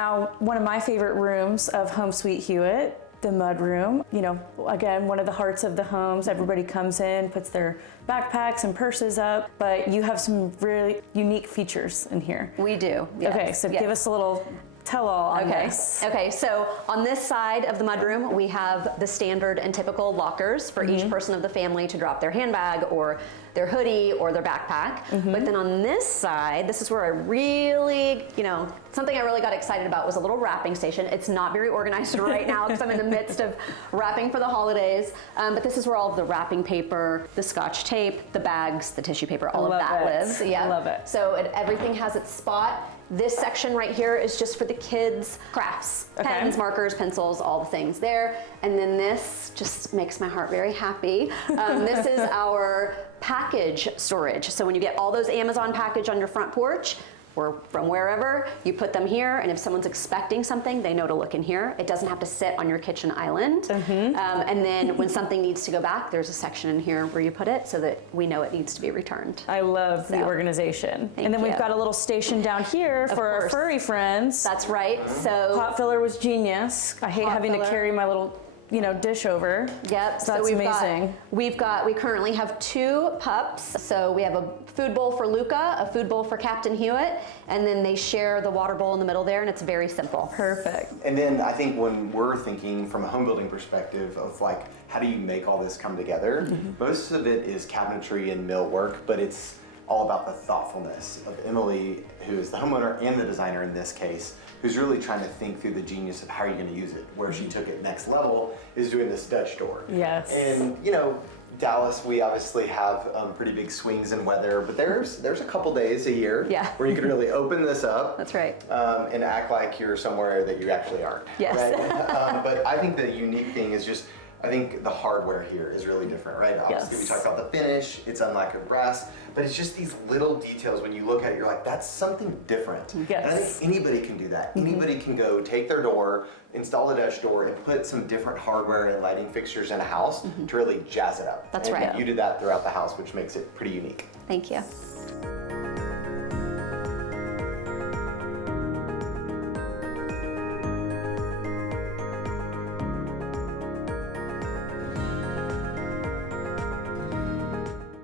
now one of my favorite rooms of Home Sweet Hewett, the Mudroom. You know, again, one of the hearts of the homes. Everybody comes in, puts their backpacks and purses up, but you have some really unique features in here. We do. Yes. Okay, so give us a little tell-all on this. Okay, so on this side of the mudroom, we have the standard and typical lockers for each person of the family to drop their handbag or their hoodie or their backpack. But then on this side, this is where I really, you know, something I really got excited about was a little wrapping station. It's not very organized right now because I'm in the midst of wrapping for the holidays. But this is where all of the wrapping paper, the scotch tape, the bags, the tissue paper, all of that lives. Yeah. I love it. So everything has its spot. This section right here is just for the kids' crafts, pens, markers, pencils, all the things there. And then this just makes my heart very happy. This is our package storage. So when you get all those Amazon package on your front porch, or from wherever, you put them here, and if someone's expecting something, they know to look in here. It doesn't have to sit on your kitchen island. And then when something needs to go back, there's a section in here where you put it so that we know it needs to be returned. I love the organization. And then we've got a little station down here for our furry friends. That's right. So pot filler was genius. I hate having to carry my little, you know, dish over. Yep. So that's amazing. We currently have 2 pups. So we have a food bowl for Luca, a food bowl for Captain Hewitt, and then they share the water bowl in the middle there, and it's very simple. Perfect. And then I think when we're thinking from a home building perspective of like, how do you make all this come together? Most of it is cabinetry and millwork, but it's all about the thoughtfulness of Emily, who is the homeowner and the designer in this case, who's really trying to think through the genius of how you're going to use it. Where she took it next level is doing this Dutch door. Yes. And you know, Dallas, we obviously have pretty big swings in weather, but there's a couple days a year where you can really open this up. That's right. And act like you're somewhere that you actually aren't. Yes. Right? But I think the unique thing is just, I think the hardware here is really different, right? Obviously we talked about the finish, it's unlacquered brass, but it's just these little details when you look at it, you're like, that's something different. Yes. And I think anybody can do that. Anybody can go take their door, install the Dutch door, and put some different hardware and lighting fixtures in a house to really jazz it up. That's and right. You did that throughout the house, which makes it pretty unique. Thank you.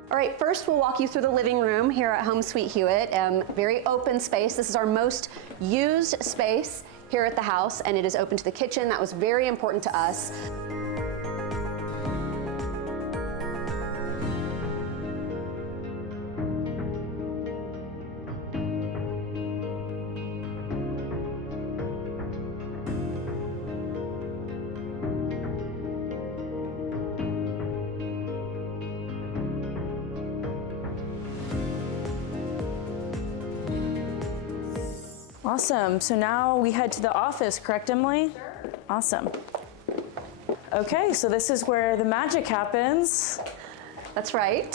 All right, first we'll walk you through the living room here at Home Sweet Hewett. Very open space. This is our most used space here at the house, and it is open to the kitchen. That was very important to us. Awesome. So now we head to the office, correct, Emily? Sure. Awesome. Okay, so this is where the magic happens. That's right.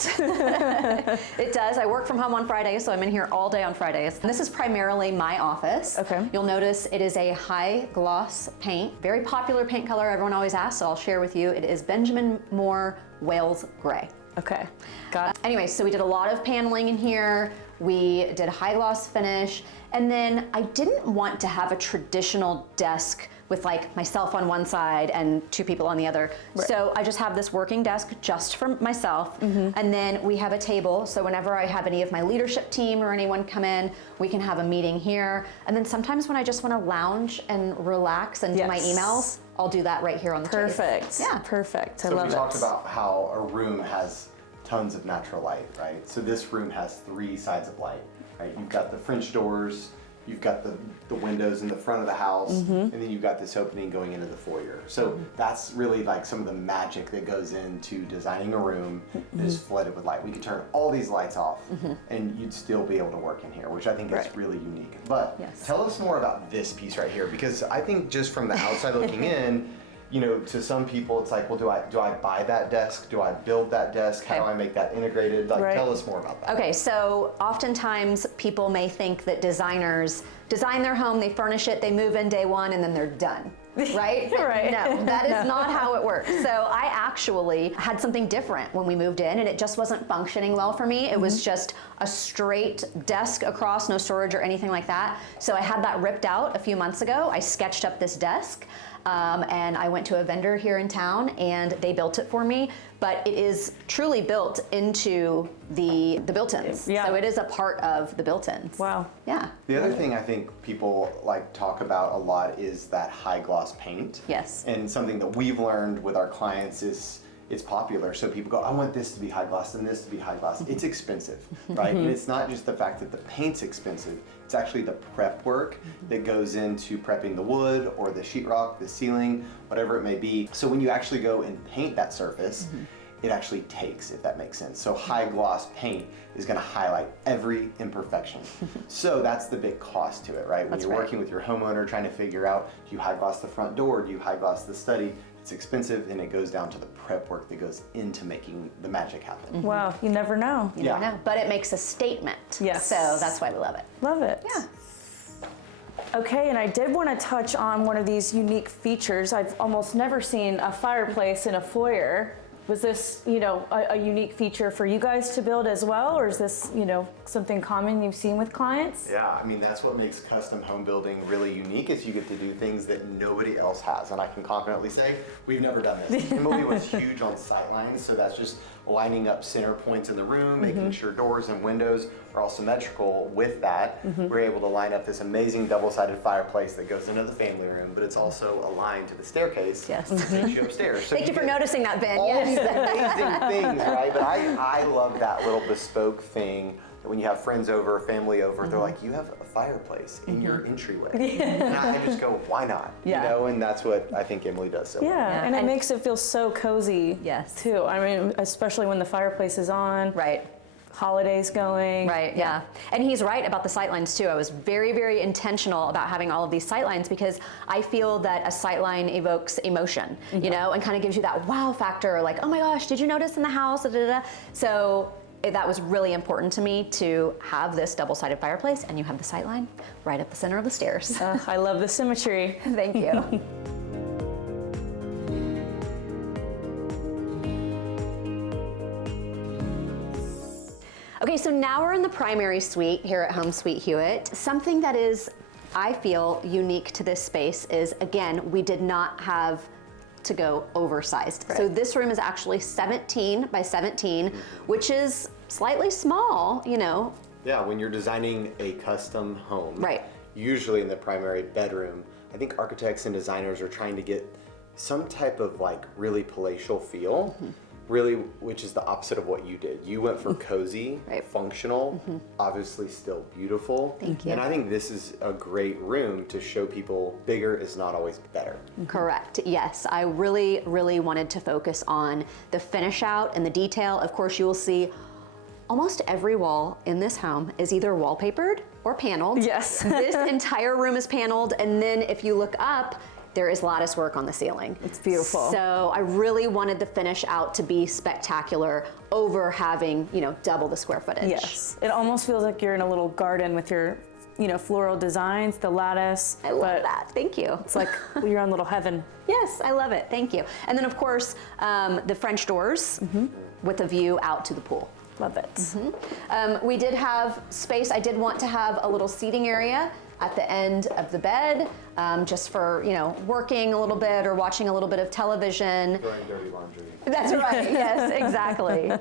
It does. I work from home on Fridays, so I'm in here all day on Fridays. And this is primarily my office. Okay. You'll notice it is a high gloss paint. Very popular paint color. Everyone always asks, so I'll share with you. It is Benjamin Moore Wales Gray. Okay, got it. Anyway, so we did a lot of paneling in here. We did a high gloss finish. And then I didn't want to have a traditional desk with like myself on one side and 2 people on the other. Right. So I just have this working desk just for myself. And then we have a table. So whenever I have any of my leadership team or anyone come in, we can have a meeting here. And then sometimes when I just want to lounge and relax and do my emails, I'll do that right here on the table. Perfect. Yeah, perfect. I love it. So we talked about how a room has tons of natural light, right? So this room has 3 sides of light, right? You've got the French doors, you've got the windows in the front of the house, and then you've got this opening going into the foyer. So that's really like some of the magic that goes into designing a room that is flooded with light. We could turn all these lights off and you'd still be able to work in here, which I think is really unique. But tell us more about this piece right here, because I think just from the outside looking in, you know, to some people it's like, well, do I buy that desk? Do I build that desk? How do I make that integrated? Like, tell us more about that. Okay, so oftentimes people may think that designers design their home, they furnish it, they move in day 1, and then they're done. Right? Right. No, that is not how it work. So I actually had something different when we moved in, and it just wasn't functioning well for me. It was just a straight desk across, no storage or anything like that. So I had that ripped out a few months ago. I sketched up this desk. And I went to a vendor here in town and they built it for me, but it is truly built into the built-ins. Yeah. So it is a part of the built-ins. Wow. Yeah. The other thing I think people like talk about a lot is that high gloss paint. Yes. And something that we've learned with our clients is it's popular. So people go, I want this to be high gloss and this to be high gloss. It's expensive, right? And it's not just the fact that the paint's expensive, it's actually the prep work that goes into prepping the wood or the sheetrock, the ceiling, whatever it may be. So when you actually go and paint that surface, it actually takes, if that makes sense. So high gloss paint is gonna highlight every imperfection. So that's the big cost to it, right? When That's you're right. working with your homeowner trying to figure out, do you high gloss the front door? Do you high gloss the study? It's expensive, and it goes down to the prep work that goes into making the magic happen. Wow, you never know. You never know. But it makes a statement. Yes. So that's why we love it. Love it. Yeah. Okay, and I did want to touch on one of these unique features. I've almost never seen a fireplace in a foyer. Was this, a unique feature for you guys to build as well, or is this, something common you've seen with clients? Yeah, I mean, that's what makes custom home building really unique is you get to do things that nobody else has. And I can confidently say, we've never done this. Emily was huge on sight lines, so that's just lining up center points in the room, making sure doors and windows are all symmetrical. With that, we're able to line up this amazing double-sided fireplace that goes into the family room, but it's also aligned to the staircase Yes. that takes you upstairs. So Thank you for get noticing that, Ben. all Yes. these amazing things, right? But I love that little bespoke thing that when you have friends over, family over, they're like, you have a fireplace in your entryway. And I just go, why not? Yeah. And that's what I think Emily does so well. Yeah, and it makes it feel so cozy. Yes. Too. I mean, especially when the fireplace is on. Right. Holidays going. Right, yeah. And he's right about the sightlines too. I was very, very intentional about having all of these sightlines because I feel that a sightline evokes emotion, and kind of gives you that wow factor, like, oh my gosh, did you notice in the house? Da, da, da. So that was really important to me to have this double-sided fireplace, and you have the sightline right up the center of the stairs. I love the symmetry. Thank you. Okay, so now we're in the primary suite here at Home Sweet Hewett. Something that is, I feel, unique to this space is, again, we did not have to go oversized. Right. So this room is actually 17 by 17, which is slightly small, Yeah, when you're designing a custom home, Right. usually in the primary bedroom, I think architects and designers are trying to get some type of like really palatial feel. Really, which is the opposite of what you did. You went for cozy, Right. functional, obviously still beautiful. Thank you. And I think this is a great room to show people bigger is not always better. Correct, yes. I really, really wanted to focus on the finish out and the detail. Of course, you will see almost every wall in this home is either wallpapered or paneled. Yes. This entire room is paneled, and then if you look up, there is lattice work on the ceiling. It's beautiful. So I really wanted the finish out to be spectacular over having, double the square footage. Yes. It almost feels like you're in a little garden with your, floral designs, the lattice. I love that, thank you. It's like you're on little heaven. Yes, I love it, thank you. And then of course, the French doors with a view out to the pool. Love it. We did have space. I did want to have a little seating area at the end of the bed, just for, working a little bit or watching a little bit of television. Throwing dirty laundry. That's right, yes, exactly.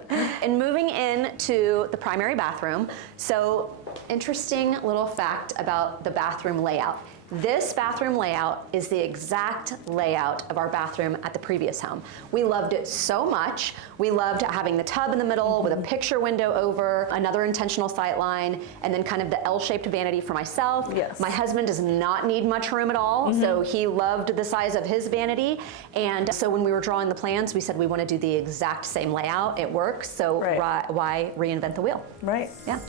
And moving into the primary bathroom. So, interesting little fact about the bathroom layout. This bathroom layout is the exact layout of our bathroom at the previous home. We loved it so much. We loved having the tub in the middle with a picture window over, another intentional sight line, and then kind of the L-shaped vanity for myself. Yes. My husband does not need much room at all, so he loved the size of his vanity. And so when we were drawing the plans, we said we want to do the exact same layout. It works, so Right. why reinvent the wheel? Right. Yeah.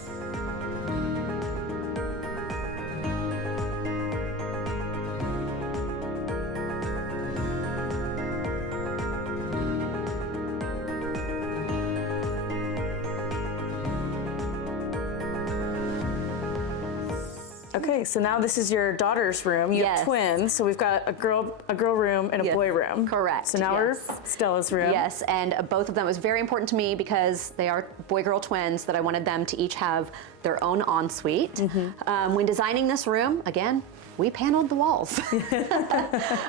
Okay, so now this is your daughter's room. You have twins, so we've got a girl room and a boy room. Correct. So now we're Stella's room. Yes, and both of them, it was very important to me because they are boy-girl twins that I wanted them to each have their own ensuite. When designing this room, again, we paneled the walls.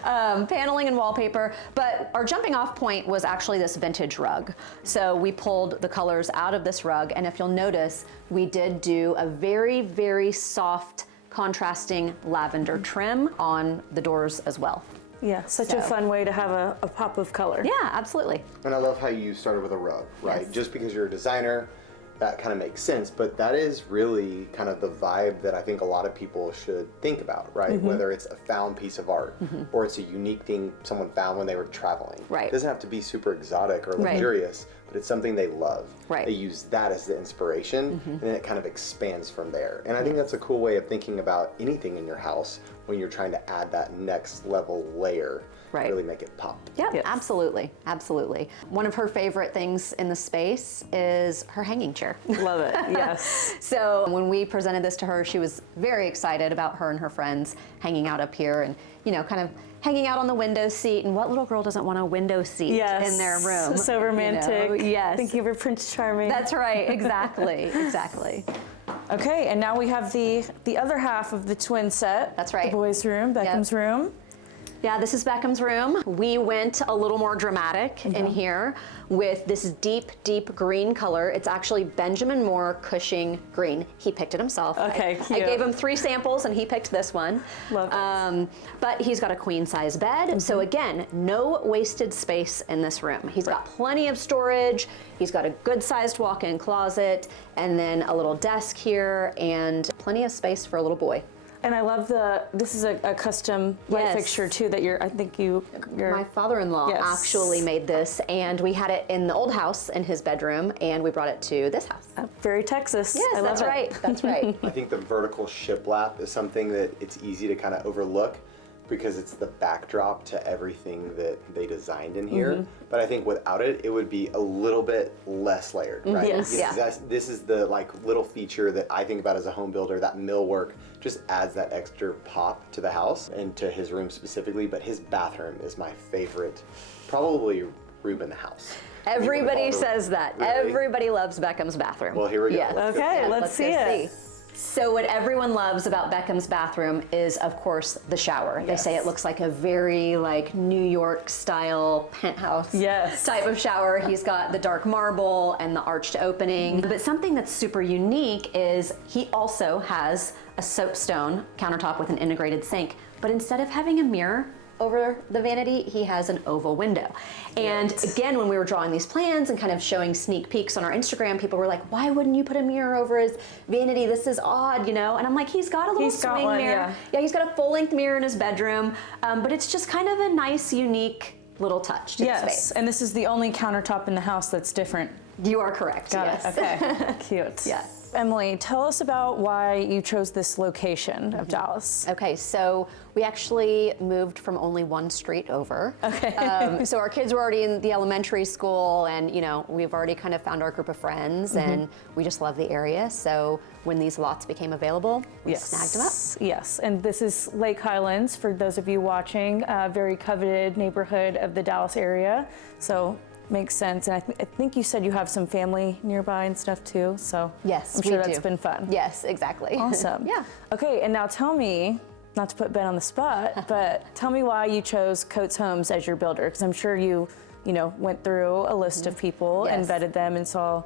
Paneling and wallpaper, but our jumping off point was actually this vintage rug. So we pulled the colors out of this rug, and if you'll notice, we did do a very, very soft contrasting lavender trim on the doors as well. Yeah, such a fun way to have a pop of color. Yeah, absolutely. And I love how you started with a rug, right? Just because you're a designer, that kind of makes sense, but that is really kind of the vibe that I think a lot of people should think about, right? Whether it's a found piece of art or it's a unique thing someone found when they were traveling. Right. It doesn't have to be super exotic or luxurious, but it's something they love. Right. They use that as the inspiration, and then it kind of expands from there. And I think that's a cool way of thinking about anything in your house when you're trying to add that next level layer. Right. Really make it pop. Yep, absolutely, absolutely. One of her favorite things in the space is her hanging chair. Love it, yes. So when we presented this to her, she was very excited about her and her friends hanging out up here and, you know, kind of hanging out on the window seat. And what little girl doesn't want a window seat in their room? So romantic. You know? Yes. Thinking of her Prince Charming. That's right, exactly, exactly. Okay, and now we have the other half of the twin set. That's right. The boys' room, Beckham's room. Yeah, this is Beckham's room. We went a little more dramatic in here with this deep, deep green color. It's actually Benjamin Moore Cushing green. He picked it himself. Okay, I cute. gave him 3 samples and he picked this one. Love it. But he's got a queen size bed. So again, no wasted space in this room. He's got plenty of storage. He's got a good sized walk-in closet and then a little desk here and plenty of space for a little boy. And I love this is a custom light fixture too that My father-in-law actually made this, and we had it in the old house in his bedroom, and we brought it to this house. Very Texas. Yes, I love that's it. right, that's right. I think the vertical shiplap is something that it's easy to kind of overlook because it's the backdrop to everything that they designed in here. But I think without it, it would be a little bit less layered, right? Yes. This is the like little feature that I think about as a home builder. That millwork just adds that extra pop to the house and to his room specifically. But his bathroom is my favorite, probably room in the house. Everybody says that. Really? Everybody loves Beckham's bathroom. Well, here we go. Yes. Okay, let's see go it. So what everyone loves about Beckham's bathroom is, of course, the shower. They say it looks like a very like New York style penthouse type of shower. He's got the dark marble and the arched opening. But something that's super unique is he also has a soapstone countertop with an integrated sink. But instead of having a mirror over the vanity, he has an oval window. And again, when we were drawing these plans and kind of showing sneak peeks on our Instagram, people were like, why wouldn't you put a mirror over his vanity? This is odd, you know? And I'm like, he's got a little swing mirror. Yeah, he's got a full-length mirror in his bedroom, but it's just kind of a nice, unique little touch to the space. And this is the only countertop in the house that's different. You are correct, Got it. Okay, cute. Yes. Emily, tell us about why you chose this location of Dallas. Okay, so we actually moved from only one street over. Okay. So our kids were already in the elementary school, and you know, we've already kind of found our group of friends, and we just love the area. So when these lots became available, we snagged them up. Yes, and this is Lake Highlands, for those of you watching, a very coveted neighborhood of the Dallas area. So makes sense. And I think you said you have some family nearby and stuff too. So yes, I'm sure that's been fun. Yes, exactly. Awesome. Yeah. Okay, and now tell me, not to put Ben on the spot, but tell me why you chose Coates Homes as your builder, because I'm sure you went through a list of people and vetted them and saw,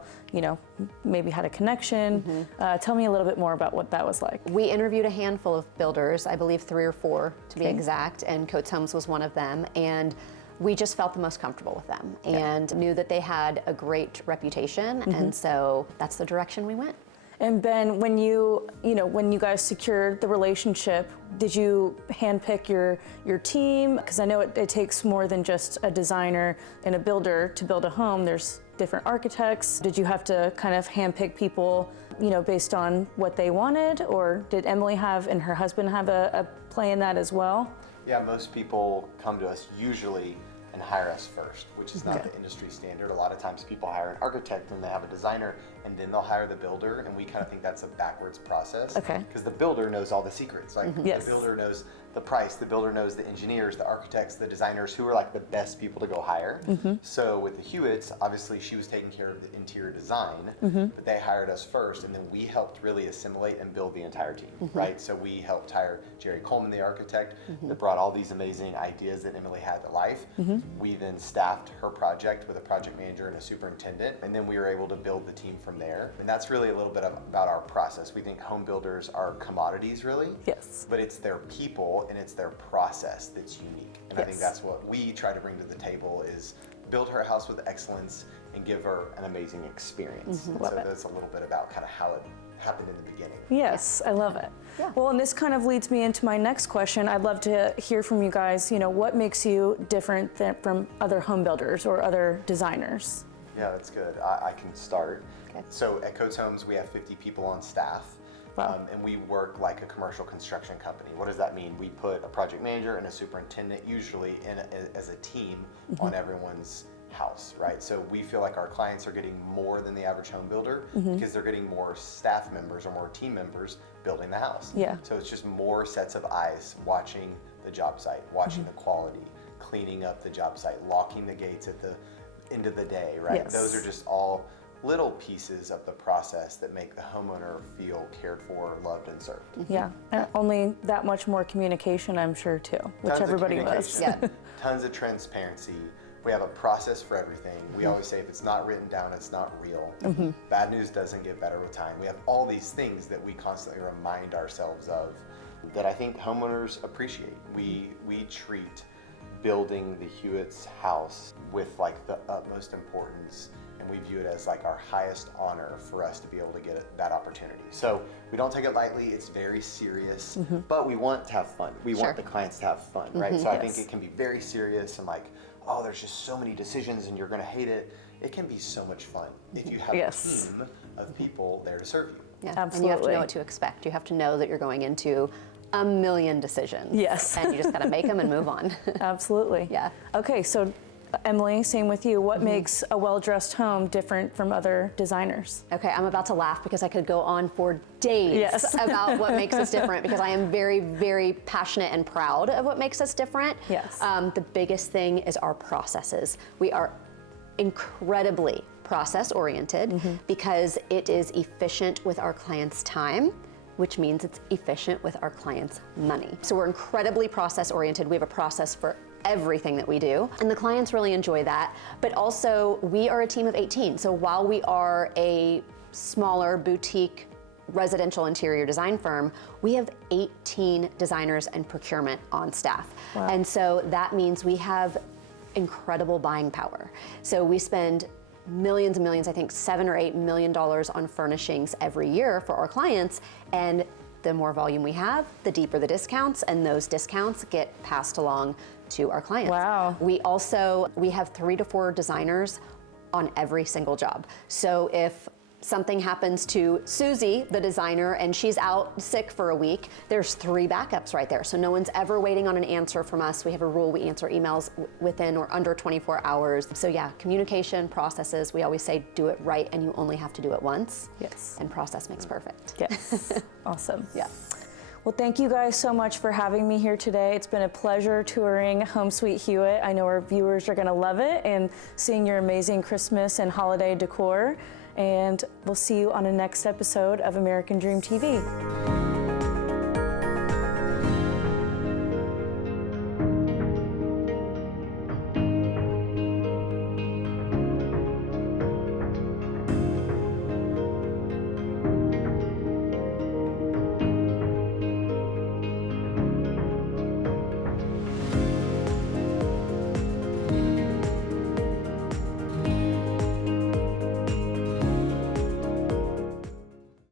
maybe had a connection. Tell me a little bit more about what that was like. We interviewed a handful of builders, I believe 3 or 4 to be exact, and Coates Homes was one of them. And we just felt the most comfortable with them and knew that they had a great reputation. And so that's the direction we went. And Ben, when you guys secured the relationship, did you handpick your team? Because I know it takes more than just a designer and a builder to build a home. There's different architects. Did you have to kind of handpick people, based on what they wanted? Or did Emily and her husband have a play in that as well? Yeah, most people come to us usually and hire us first, which is not the industry standard. A lot of times people hire an architect and they have a designer and then they'll hire the builder, and we kind of think that's a backwards process. Okay. Because the builder knows all the secrets. Like Yes. the builder knows the price, the builder knows the engineers, the architects, the designers, who are like the best people to go hire. So with the Hewetts, obviously she was taking care of the interior design, but they hired us first, and then we helped really assimilate and build the entire team, right? So we helped hire Jerry Coleman, the architect, that brought all these amazing ideas that Emily had to life. We then staffed her project with a project manager and a superintendent, and then we were able to build the team from there. And that's really a little bit about our process. We think home builders are commodities, really. Yes. But it's their people and it's their process that's unique. And I think that's what we try to bring to the table, is build her house with excellence and give her an amazing experience. And so that's a little bit about kind of how it happened in the beginning. Yes, I love it. Yeah. Well, and this kind of leads me into my next question. I'd love to hear from you guys, what makes you different from other home builders or other designers? Yeah, that's good. I can start. Okay. So at Coates Homes, we have 50 people on staff. Wow. And we work like a commercial construction company. What does that mean? We put a project manager and a superintendent, usually as a team, on everyone's house, right? So we feel like our clients are getting more than the average home builder because they're getting more staff members or more team members building the house. Yeah. So it's just more sets of eyes watching the job site, watching the quality, cleaning up the job site, locking the gates at the end of the day, right? Yes. Those are just all little pieces of the process that make the homeowner feel cared for, loved, and served. Yeah, and only that much more communication, I'm sure, too, which Tons of everybody loves. communication, tons of transparency. We have a process for everything. We always say if it's not written down, it's not real. Bad news doesn't get better with time. We have all these things that we constantly remind ourselves of that I think homeowners appreciate. We treat building the Hewetts' house with like the utmost importance, and we view it as like our highest honor for us to be able to get that opportunity. So we don't take it lightly. It's very serious, but we want to have fun. We want the clients to have fun, right? So I think it can be very serious and like, oh, there's just so many decisions and you're going to hate it. It can be so much fun if you have a team of people there to serve you. Yeah, Absolutely. and you have to know what to expect. You have to know that you're going into a million decisions. Yes. And you just got to make them and move on. Absolutely. Yeah. Okay, so Emily, same with you. What makes a well-dressed home different from other designers? Okay, I'm about to laugh because I could go on for days about what makes us different, because I am very, very passionate and proud of what makes us different. Yes. The biggest thing is our processes. We are incredibly process-oriented because it is efficient with our clients' time, which means it's efficient with our clients' money. So we're incredibly process-oriented. We have a process for everything that we do, and the clients really enjoy that. But also, we are a team of 18. So while we are a smaller boutique residential interior design firm, we have 18 designers and procurement on staff. Wow. And so that means we have incredible buying power. So we spend millions and millions, I think $7 or $8 million on furnishings every year for our clients, and the more volume we have, the deeper the discounts, and those discounts get passed along to our clients. Wow. We have 3 to 4 designers on every single job. So if something happens to Susie, the designer, and she's out sick for a week, there's 3 backups right there. So no one's ever waiting on an answer from us. We have a rule, we answer emails within or under 24 hours. So yeah, communication, processes, we always say do it right, and you only have to do it once. Yes. And process makes perfect. Yes. Awesome. Yeah. Well, thank you guys so much for having me here today. It's been a pleasure touring Home Sweet Hewett. I know our viewers are going to love it and seeing your amazing Christmas and holiday decor. And we'll see you on the next episode of American Dream TV.